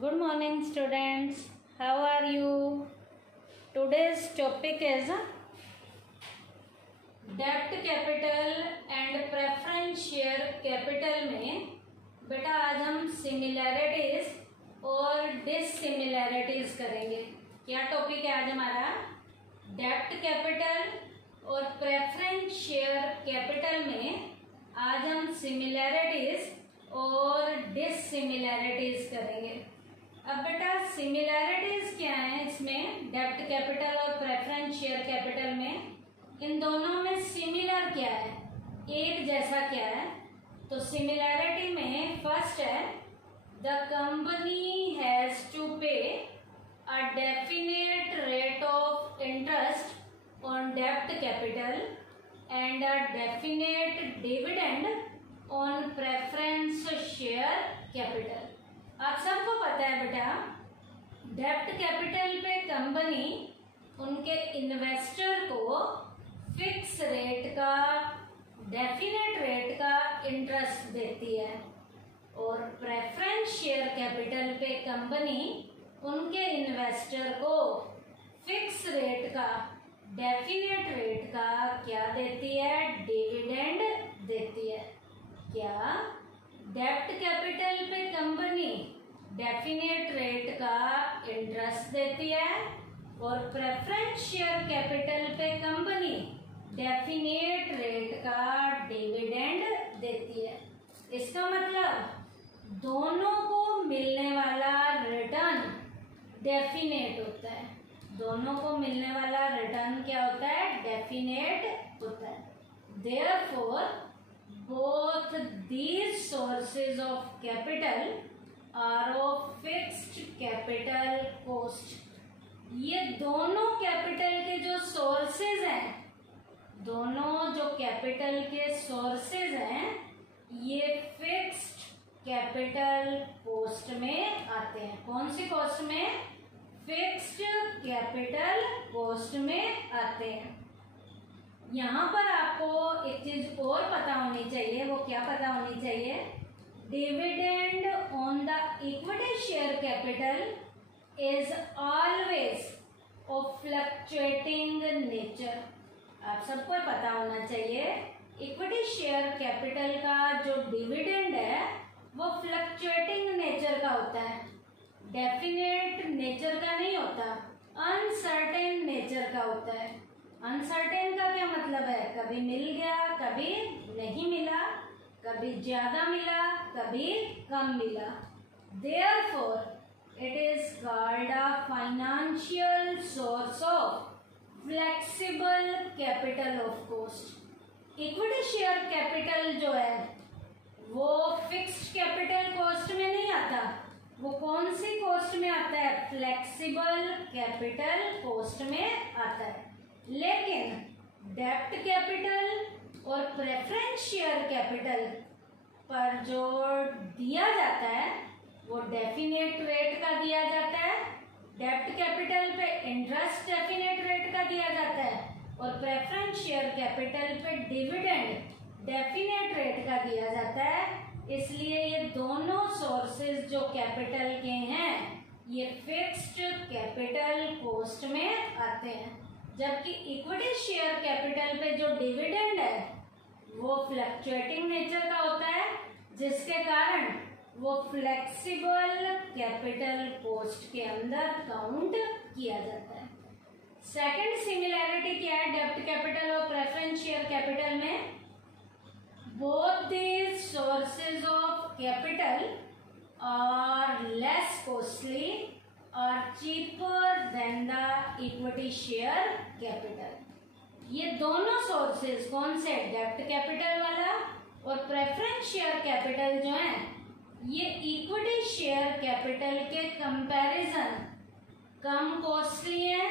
Good morning, students. How are you? Today's topic is डेप्ट capital and preference share capital में बेटा आज हम सिमिलैरिटीज और डिससिमिलैरिटीज करेंगे। क्या टॉपिक है आज हमारा? डेप्ट कैपिटल और प्रेफरेंस शेयर कैपिटल में आज हम सिमिलैरिटीज और डिससिमिलैरिटीज करेंगे। अब बेटा सिमिलैरिटीज क्या है इसमें, डेप्ट कैपिटल और प्रेफरेंस शेयर कैपिटल में, इन दोनों में सिमिलर क्या है, एक जैसा क्या है? तो सिमिलैरिटी में फर्स्ट है the company has to pay a definite rate of interest on डेप्ट capital and a definite dividend on preference share capital. आप सबको पता है बेटा डेप्ट कैपिटल पे कंपनी उनके इन्वेस्टर को फिक्स रेट का, डेफिनेट रेट का इंटरेस्ट देती है और प्रेफरेंस शेयर कैपिटल पे कंपनी उनके इन्वेस्टर को फिक्स रेट का, डेफिनेट रेट का क्या देती है? डिविडेंड देती है। क्या डेप्ट कैपिटल पे कंपनी डेफिनेट रेट का इंटरेस्ट देती है और प्रेफरेंस शेयर कैपिटल पे कंपनी डेफिनेट रेट का डिविडेंड देती है। इसका मतलब दोनों को मिलने वाला रिटर्न डेफिनेट होता है। दोनों को मिलने वाला रिटर्न क्या होता है? डेफिनेट होता है। Therefore both these sources of capital are of fixed capital cost. ये दोनों कैपिटल के जो सोर्सेज हैं, दोनों जो कैपिटल के सोर्सेज हैं, ये फिक्स्ड कैपिटल कॉस्ट में आते हैं। कौन सी कॉस्ट में? फिक्स्ड कैपिटल कॉस्ट में आते हैं। यहाँ पर आपको एक चीज और पता होनी चाहिए। वो क्या पता होनी चाहिए? Dividend on the equity share capital is always of fluctuating nature. आप सबको पता होना चाहिए इक्विटी शेयर कैपिटल का जो डिविडेंड है वो फ्लक्चुएटिंग नेचर का होता है, डेफिनेट नेचर का नहीं होता, अनसर्टेन नेचर का होता है। अनसर्टेन का क्या मतलब है? कभी मिल गया, कभी नहीं मिला, कभी ज्यादा मिला, कभी कम मिला। Therefore it is called a financial source of flexible capital of cost। Equity share capital जो है वो फिक्स्ड कैपिटल कॉस्ट में नहीं आता। वो कौन सी कॉस्ट में आता है? फ्लेक्सिबल कैपिटल कॉस्ट में आता है। लेकिन डेप्ट कैपिटल और प्रेफरेंस शेयर कैपिटल पर जो दिया जाता है वो डेफिनेट रेट का दिया जाता है। डेप्ट कैपिटल पे इंटरेस्ट डेफिनेट रेट का दिया जाता है और प्रेफरेंस शेयर कैपिटल पे डिविडेंड डेफिनेट रेट का दिया जाता है। इसलिए ये दोनों सोर्सेज जो कैपिटल के हैं ये फिक्स्ड कैपिटल कॉस्ट में आते हैं, जबकि इक्विटी शेयर कैपिटल पे जो डिविडेंड है वो फ्लक्चुएटिंग नेचर का होता है, जिसके कारण वो फ्लेक्सिबल कैपिटल कॉस्ट के अंदर काउंट किया जाता है। सेकंड सिमिलैरिटी क्या है डेप्ट कैपिटल और प्रेफरेंस शेयर कैपिटल में? Both these sources of capital are less costly और cheaper than the equity share capital. ये दोनों सोर्सेज कौन से? डेप्ट कैपिटल वाला और प्रेफरेंस शेयर कैपिटल जो है ये इक्विटी शेयर कैपिटल के कंपैरिजन कम कॉस्टली है,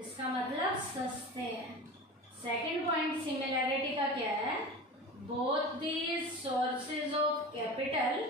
इसका मतलब सस्ते हैं। सेकंड पॉइंट सिमिलैरिटी का क्या है? Both these sources of capital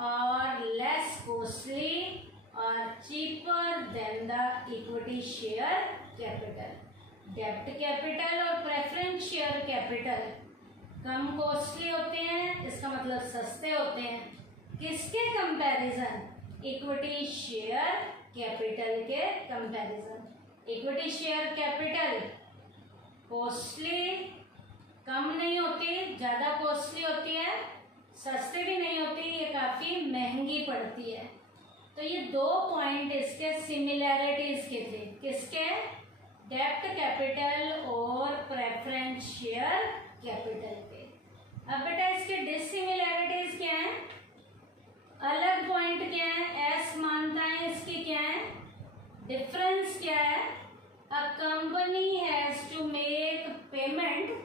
are less costly और cheaper than the equity share capital. डेप्ट कैपिटल और प्रेफरेंस शेयर कैपिटल कम कॉस्टली होते हैं, इसका मतलब सस्ते होते हैं। किसके कंपैरिजन? इक्विटी शेयर कैपिटल के comparison. Equity share capital costly कम नहीं होती, ज़्यादा कॉस्टली होती है, सस्ती भी नहीं होती, ये काफ़ी महंगी पड़ती है। तो ये 2 पॉइंट इसके सिमिलैरिटीज के थे, किसके? डेब्ट कैपिटल और प्रेफरेंस शेयर कैपिटल के। अब बेटा इसके डिसिमिलैरिटीज क्या है, अलग पॉइंट क्या है, एस मानता है इसकी क्या है, डिफरेंस क्या है? A company has to make payment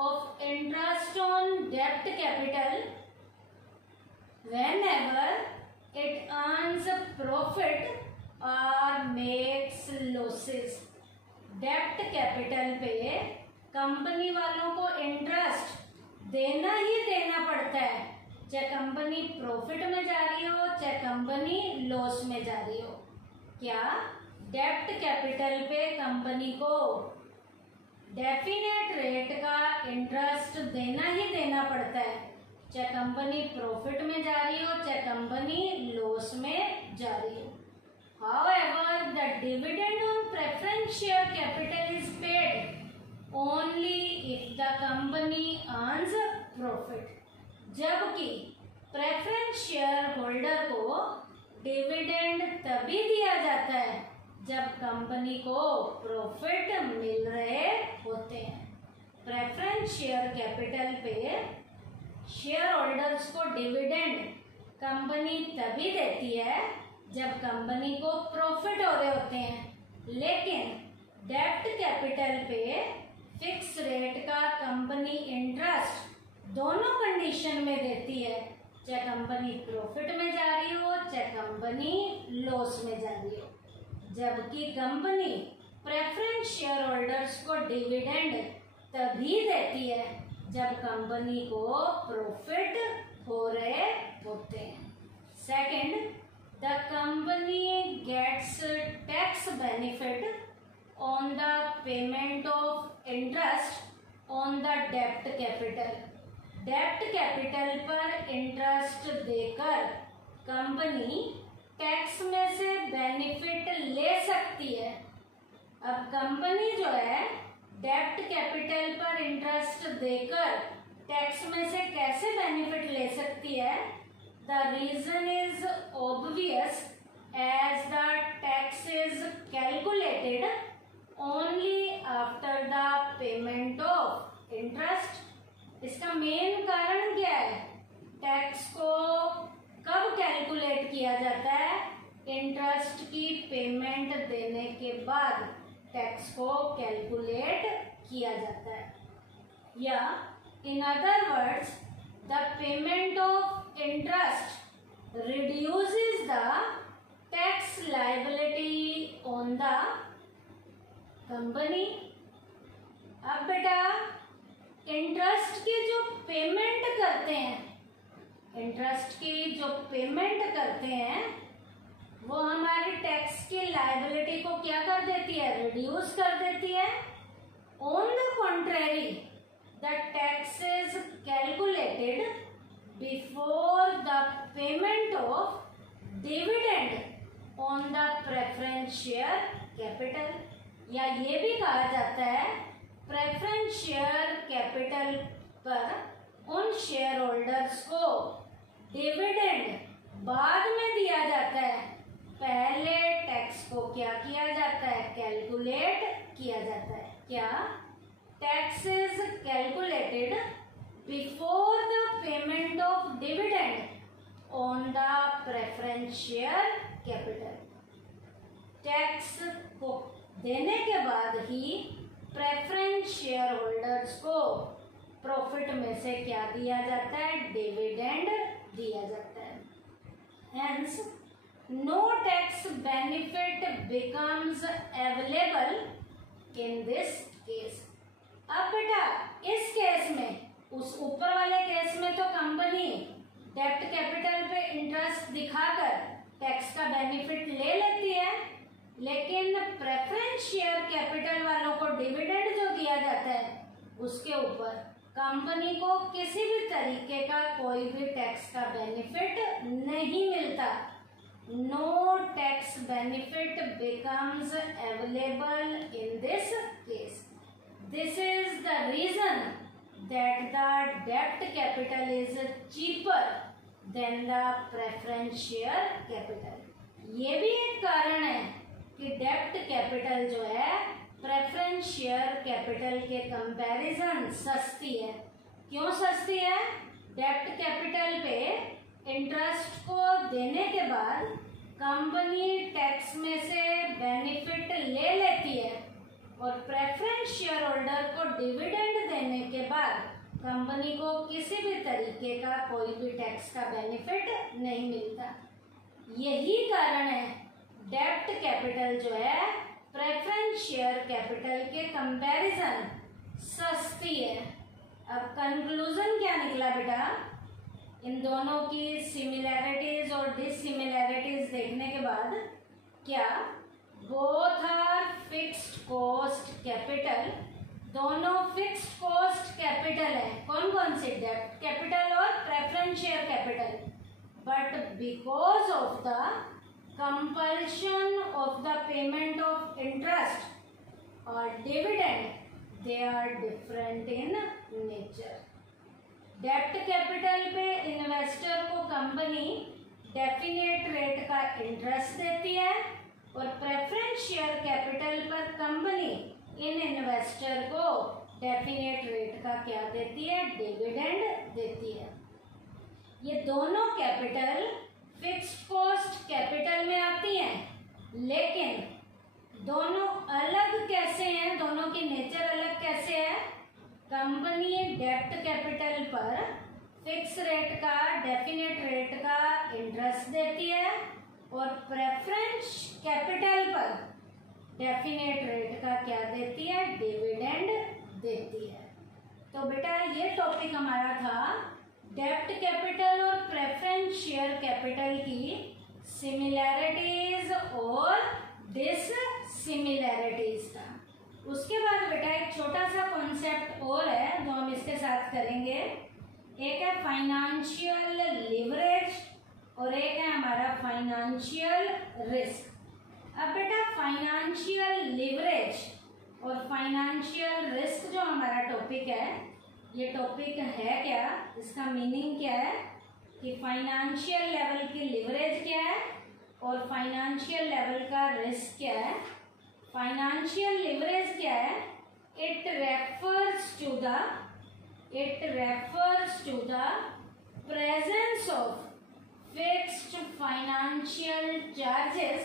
of interest on debt capital whenever it earns a profit or makes losses। डेब्ट कैपिटल पे कंपनी वालों को इंटरेस्ट देना ही देना पड़ता है, चाहे कंपनी प्रॉफिट में जा रही हो चाहे कंपनी लॉस में जा रही हो। क्या? डेब्ट कैपिटल पे कंपनी को डेफिनेट रेट का इंटरेस्ट देना ही देना पड़ता है, चाहे कंपनी प्रॉफिट में जा रही हो चाहे कंपनी लॉस में जा रही हो। However, the dividend on preference share capital is paid only if the company earns profit। जबकि प्रेफरेंस शेयर होल्डर को डिविडेंड तभी दिया जाता है जब कंपनी को प्रॉफिट मिल रहे होते हैं। प्रेफरेंस शेयर कैपिटल पे शेयर होल्डर्स को डिविडेंड कंपनी तभी देती है जब कंपनी को प्रॉफिट हो रहे होते हैं, लेकिन डेब्ट कैपिटल पे फिक्स रेट का कंपनी इंटरेस्ट दोनों कंडीशन में देती है, चाहे कंपनी प्रॉफिट में जा रही हो चाहे कंपनी लॉस में जा रही हो। जबकि कंपनी प्रेफरेंस शेयर होल्डर्स को डिविडेंड तभी देती है जब कंपनी को प्रॉफिट हो रहे होते हैं। Second, the company gets tax benefit on the payment of interest on the डेब्ट कैपिटल। डेब्ट कैपिटल पर इंटरेस्ट देकर कंपनी टैक्स में से बेनिफिट ले सकती है। अब कंपनी जो है डेब्ट कैपिटल पर इंटरेस्ट देकर टैक्स में से कैसे बेनिफिट ले सकती है? The reason is obvious as the tax is calculated only after the payment of interest. इसका मेन कारण क्या है? टैक्स को कब कैलकुलेट किया जाता है? इंटरेस्ट की पेमेंट देने के बाद टैक्स को कैलकुलेट किया जाता है। या in other words, the payment of interest reduces the tax liability on the company. अब बेटा इंटरेस्ट की जो पेमेंट करते हैं, इंटरेस्ट की जो पेमेंट करते हैं वो हमारी टैक्स की लायबिलिटी को क्या कर देती है? रिड्यूस कर देती है। On the contrary, the tax is calculated before the payment of dividend on the preference share capital. या ये भी कहा जाता है प्रेफरेंस शेयर कैपिटल पर उन शेयर होल्डर्स को डिविडेंड बाद में दिया जाता है, पहले टैक्स को क्या किया जाता है? कैलकुलेट किया जाता है। क्या? Tax is calculated before the payment of dividend on the preference share capital. Tax को देने के बाद ही प्रेफरेंस शेयर होल्डर्स को प्रॉफिट में से क्या दिया जाता है? डिविडेंड दिया जाता है। Hence no tax benefit becomes available in this case. अब बेटा इस केस में, उस ऊपर वाले केस में तो कंपनी डेब्ट कैपिटल पे इंटरेस्ट दिखाकर टैक्स का बेनिफिट ले लेती है, लेकिन प्रेफरेंस शेयर कैपिटल वालों को डिविडेंड जो दिया जाता है उसके ऊपर कंपनी को किसी भी तरीके का कोई भी टैक्स का बेनिफिट नहीं मिलता। no tax benefit becomes available in this case. This is the reason that the debt capital is cheaper than the preference share capital. ये भी एक कारण है कि डेप्ट कैपिटल जो है प्रेफरेंस शेयर कैपिटल के कंपैरिजन सस्ती है। क्यों सस्ती है? डेप्ट कैपिटल पे इंटरेस्ट को देने के बाद कंपनी टैक्स में से बेनिफिट ले लेती है और प्रेफरेंस शेयर होल्डर को डिविडेंड देने के बाद कंपनी को किसी भी तरीके का कोई भी टैक्स का बेनिफिट नहीं मिलता। यही कारण है डेप्ट कैपिटल जो है प्रेफरेंस शेयर कैपिटल के कंपैरिजन सस्ती है। अब कंक्लूजन क्या निकला बेटा? इन दोनों की सिमिलैरिटीज और डिसिमिलैरिटीज देखने के बाद क्या both are fixed cost capital, दोनों फिक्स्ड कॉस्ट कैपिटल है। कौन कौन से? डेप्ट कैपिटल और preference share capital. But because of the compulsion of the payment of interest और dividend they are different in nature. डेप्ट कैपिटल पे इन्वेस्टर को कंपनी डेफिनेट रेट का इंटरेस्ट देती है और प्रेफरेंस शेयर कैपिटल पर कंपनी इन इन्वेस्टर को डेफिनेट रेट का क्या देती है? डिविडेंड देती है। ये दोनों कैपिटल फिक्स्ड कॉस्ट कैपिटल में आती हैं, लेकिन दोनों अलग कैसे हैं? दोनों की नेचर अलग कैसे है? कंपनी डेप्ट कैपिटल पर फिक्स रेट का, डेफिनेट रेट का इंटरेस्ट देती है और प्रेफरेंस कैपिटल पर डेफिनेट रेट का क्या देती है? डिविडेंड देती है। तो बेटा ये टॉपिक हमारा था डेप्ट कैपिटल और प्रेफरेंस शेयर कैपिटल की सिमिलैरिटीज और डिसिमिलैरिटीज का। उसके बाद बेटा एक छोटा सा कॉन्सेप्ट और है जो हम इसके साथ करेंगे। एक है फाइनेंशियल लिवरेज और एक है हमारा फाइनेंशियल रिस्क। अब बेटा फाइनेंशियल लिवरेज और फाइनेंशियल रिस्क जो हमारा टॉपिक है, ये टॉपिक है क्या, इसका मीनिंग क्या है कि फाइनेंशियल लेवल की लिवरेज क्या है और फाइनेंशियल लेवल का रिस्क क्या है। फाइनेंशियल लिवरेज क्या है? It refers to the presence of fixed financial charges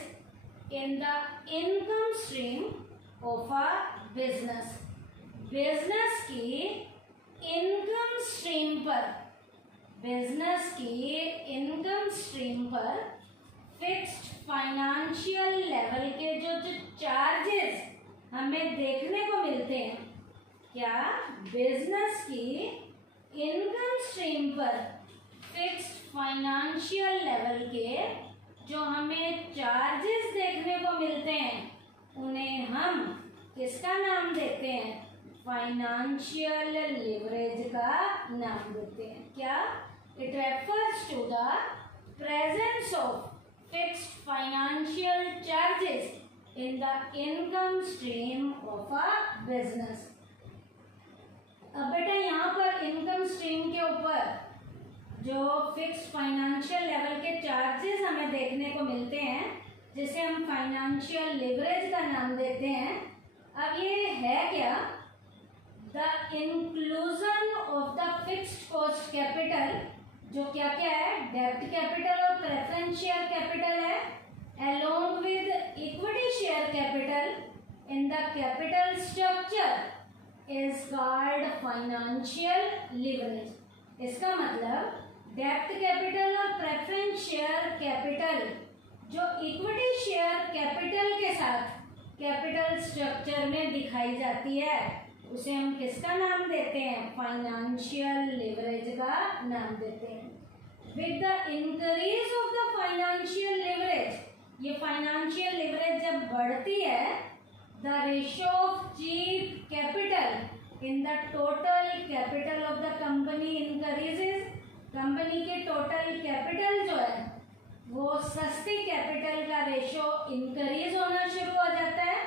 in the income stream of a business. Business की इनकम स्ट्रीम पर, बिजनेस की इनकम स्ट्रीम पर फिक्स्ड फाइनेंशियल लेवल के जो चार्जेस हमें देखने को मिलते हैं, क्या बिजनेस की इनकम स्ट्रीम पर फिक्स्ड फाइनेंशियल लेवल के जो हमें चार्जेस देखने को मिलते हैं, उन्हें हम किसका नाम देते हैं? फाइनेंशियल लिवरेज का नाम देते हैं। क्या? It refers to the presence of fixed financial charges in the income stream of a business. अब बेटा यहाँ पर इनकम स्ट्रीम के ऊपर जो फिक्स्ड फाइनेंशियल लेवल के चार्जेस हमें देखने को मिलते हैं, जिसे हम फाइनेंशियल लिवरेज का नाम देते हैं। अब ये है क्या? The inclusion of the fixed cost capital, जो क्या क्या है? डेप्ट कैपिटल और प्रेफरेंस शेयर कैपिटल है, along with equity share capital in the capital structure is called financial leverage। इसका मतलब डेप्ट कैपिटल और प्रेफरेंस शेयर कैपिटल जो इक्विटी शेयर कैपिटल के साथ कैपिटल स्ट्रक्चर में दिखाई जाती है, उसे हम किसका नाम देते हैं? फाइनेंशियल लिवरेज का नाम देते हैं। With the increase of the financial leverage, ये फाइनेंशियल लिवरेज जब बढ़ती है, the ratio of cheap capital in the total capital of the company increases. Company के टोटल कैपिटल जो है वो सस्ती कैपिटल का रेशो इंक्रीज होना शुरू हो जाता है।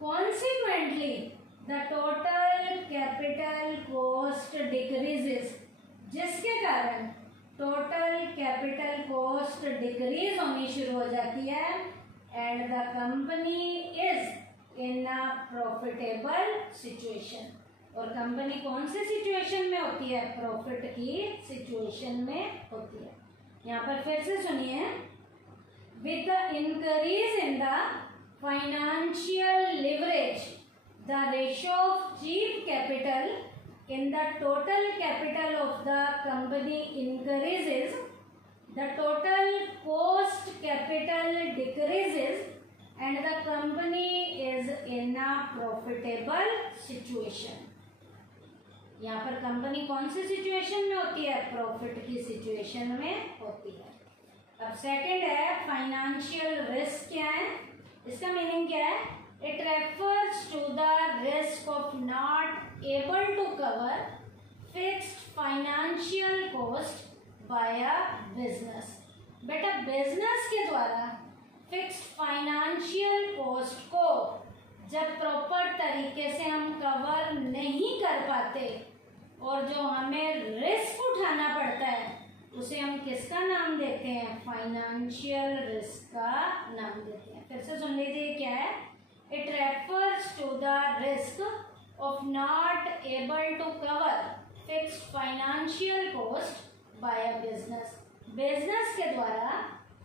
Consequently the total capital cost decreases, जिसके कारण टोटल कैपिटल कॉस्ट डिक्रीज होनी शुरू हो जाती है and the company is in a profitable situation. और कंपनी कौन से सिचुएशन में होती है? प्रॉफिट की सिचुएशन में होती है। यहाँ पर फिर से सुनिए, with the increase in the financial leverage the ratio of cheap capital in the total capital of the company increases, the total cost capital decreases and the company is in a profitable situation। यहाँ पर company कौन सी situation में होती है? Profit की situation में होती है। अब सेकंड है फाइनेंशियल रिस्क। क्या है इसका मीनिंग? क्या है? It refers to the risk of not able to cover fixed financial cost by a business। बेटा बिजनेस के द्वारा फिक्स्ड फाइनेंशियल कॉस्ट को जब प्रॉपर तरीके से हम कवर नहीं कर पाते और जो हमें रिस्क उठाना पड़ता है उसे हम किसका नाम देते हैं? फाइनेंशियल रिस्क का नाम देते हैं। फिर से सुन लीजिए क्या है? It refers to the risk of not able to cover fixed financial cost by a business। Business के द्वारा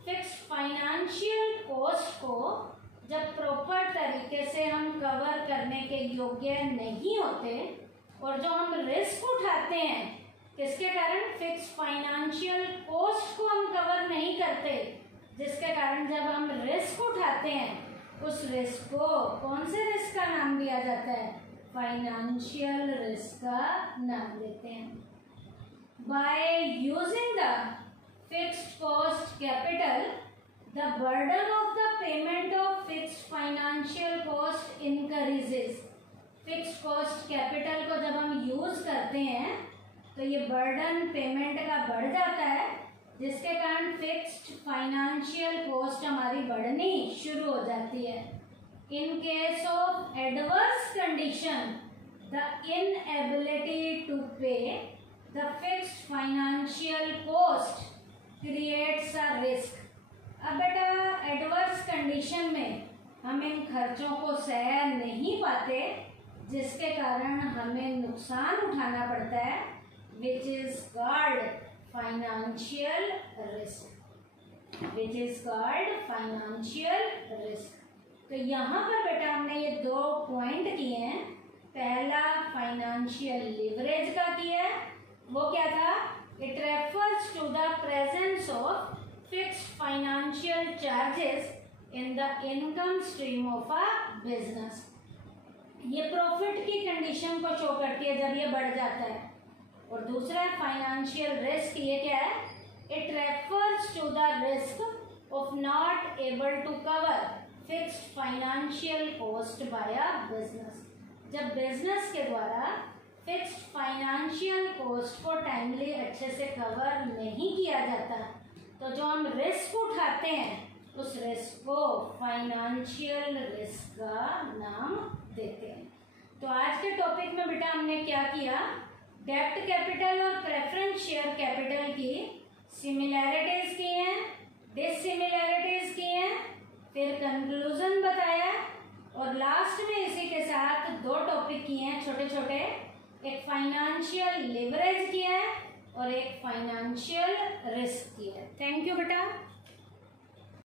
फिक्स्ड फाइनेंशियल कॉस्ट को जब प्रॉपर तरीके से हम कवर करने के योग्य नहीं होते और जो हम रिस्क उठाते हैं किसके कारण? फिक्स्ड फाइनेंशियल कॉस्ट को हम कवर नहीं करते, जिसके कारण जब हम रिस्क उठाते हैं उस रिस्क को कौन से रिस्क का नाम दिया जाता है? फाइनेंशियल रिस्क का नाम देते हैं। By using the fixed cost capital the burden of the payment of fixed financial cost increases. Fixed cost capital को जब हम यूज करते हैं तो ये बर्डन पेमेंट का बढ़ जाता है, जिसके कारण फिक्स्ड फाइनेंशियल कॉस्ट हमारी बढ़नी शुरू हो जाती है। In case of adverse condition the inability to pay the fixed financial cost creates a risk. अब बेटा एडवर्स कंडीशन में हम इन खर्चों को सह नहीं पाते, जिसके कारण हमें नुकसान उठाना पड़ता है, which is called financial risk. Which is called financial risk. तो यहाँ पर बेटा हमने ये दो पॉइंट किए हैं। पहला फाइनेंशियल लिवरेज का किया है, वो क्या था? It refers to the presence of fixed financial charges in the income stream of a business. ये प्रॉफिट की कंडीशन को शो करती है जब ये बढ़ जाता है। और दूसरा फाइनेंशियल रिस्क, ये क्या है? It refers to the risk of not able to cover fixed financial cost by a business. जब बिजनेस के द्वारा फिक्स्ड फाइनेंशियल कॉस्ट को टाइमली अच्छे से कवर नहीं किया जाता तो जो हम रिस्क उठाते हैं उस रिस्क को फाइनेंशियल रिस्क का नाम देते हैं। तो आज के टॉपिक में बेटा हमने क्या किया? डेब्ट कैपिटल और प्रेफरेंस शेयर कैपिटल की सिमिलैरिटीज की हैं, डिससिमिलैरिटीज की हैं, फिर कंक्लूजन बताया और लास्ट में इसी के साथ दो टॉपिक किए हैं छोटे छोटे। एक फाइनेंशियल लिवरेज किया है और एक फाइनेंशियल रिस्क किया है। थैंक यू बेटा।